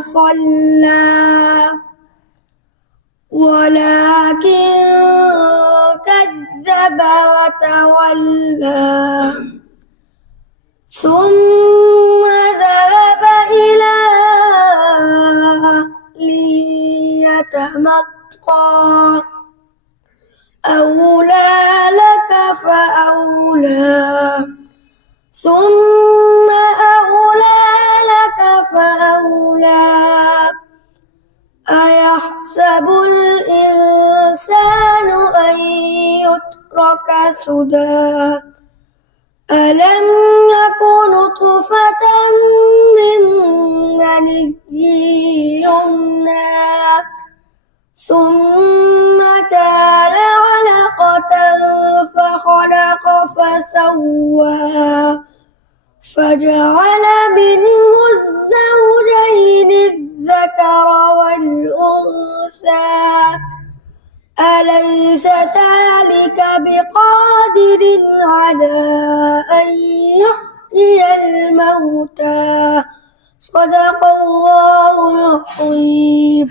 صلى ولكن كذب وتولى ثم ذهب إلى أهله يتمطى أولى لك فأولى ثم أولى لك فأولى أيحسب الإنسان أن يترك سدى ألم يك نطفة من مني يمنى ثم كان علقة فخلق فسوى فجعل منه الزوجين الذكر والأنثى أليس ذلك بقادر على أن يحيي الموتى صدق الله العظيم.